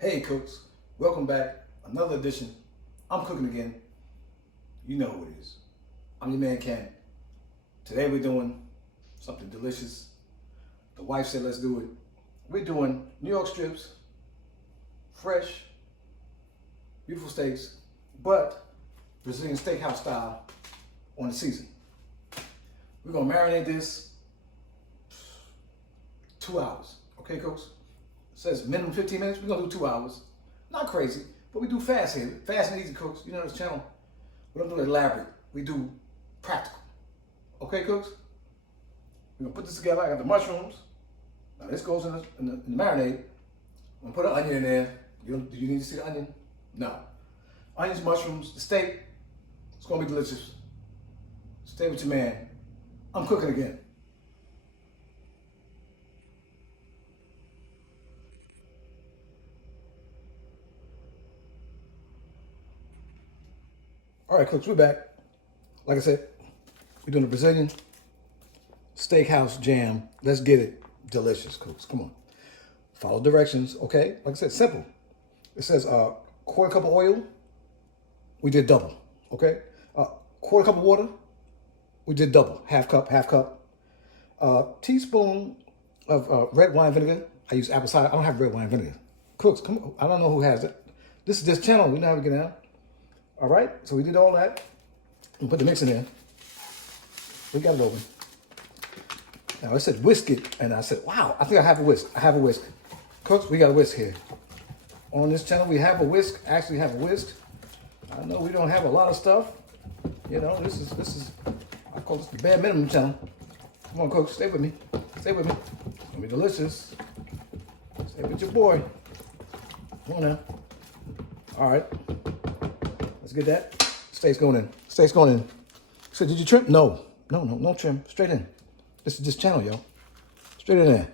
Hey cooks, welcome back. Another edition. I'm cooking again. You know who it is. I'm your man Ken. Today we're doing something delicious. The wife said let's do it. We're doing New York strips, fresh, beautiful steaks, but Brazilian steakhouse style on the season. We're gonna marinate this 2 hours. Okay, cooks? It says minimum 15 minutes. We're gonna do 2 hours. Not crazy, but we do fast here. Fast and easy, cooks. You know this channel. We don't do elaborate. We do practical. Okay, cooks? We're gonna put this together. I got the mushrooms. Now this goes in the marinade. I'm gonna put an onion in there. Do you need to see the onion? No. Onions, mushrooms, the steak. It's gonna be delicious. Stay with your man. I'm cooking again. All right, cooks, we're back. Like I said, we're doing the Brazilian steakhouse jam. Let's get it delicious, cooks. Come on. Follow directions, okay? Like I said, simple. It says quarter cup of oil. We did double, okay? Quarter cup of water. We did double. Half cup, half cup. Teaspoon of red wine vinegar. I use apple cider. I don't have red wine vinegar. Cooks, come on. I don't know who has it. This is this channel. We know how to get down. All right, so we did all that. We put the mix in there. We got it open. Now it said whisk it, and I said, wow, I think I have a whisk. I have a whisk. Cooks, we got a whisk here. On this channel, we have a whisk. Actually have a whisk. I know we don't have a lot of stuff. You know, this is I call this the bare minimum channel. Come on, cooks, stay with me. Stay with me. It's gonna be delicious. Stay with your boy. Come on now. All right. Let's get that. Steak's going in. Steak's going in. So did you trim? No. No trim. Straight in. This is this channel, yo. Straight in there.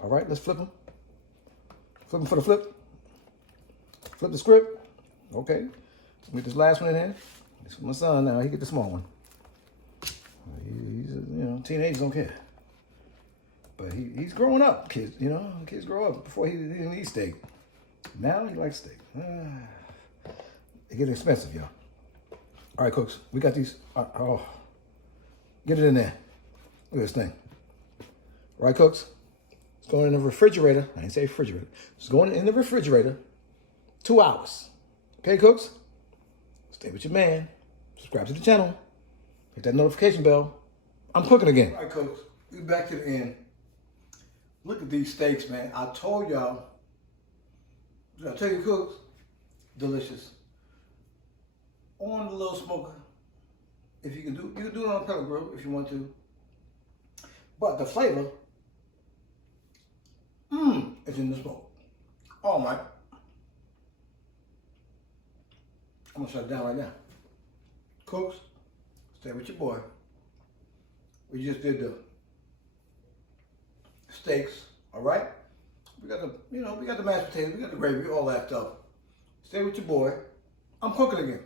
All right, let's flip them. Flip them for the flip. Flip the script. Okay. Get this last one in here. This is my son now. He get the small one. He's teenagers don't care. But he's growing up, kids. You know, kids grow up. Before he didn't eat steak. Now he likes steak. They get expensive, y'all. All right, cooks, we got these. Get it in there. Look at this thing. All right, cooks, it's going in the refrigerator. I didn't say refrigerator. It's going in the refrigerator 2 hours. Okay, cooks? Stay with your man. Subscribe to the channel. Hit that notification bell. I'm cooking again. All right, cooks, we back to the end. Look at these steaks, man. I told y'all. Did I tell you, cooks? Delicious. On the little smoker, if you can do it on a pellet grill if you want to. But the flavor, is in the smoke. Oh my! I'm gonna shut it down right now. Cooks, stay with your boy. We just did the steaks, all right? We got the, we got the mashed potatoes, we got the gravy, all that stuff. Stay with your boy. I'm cooking again.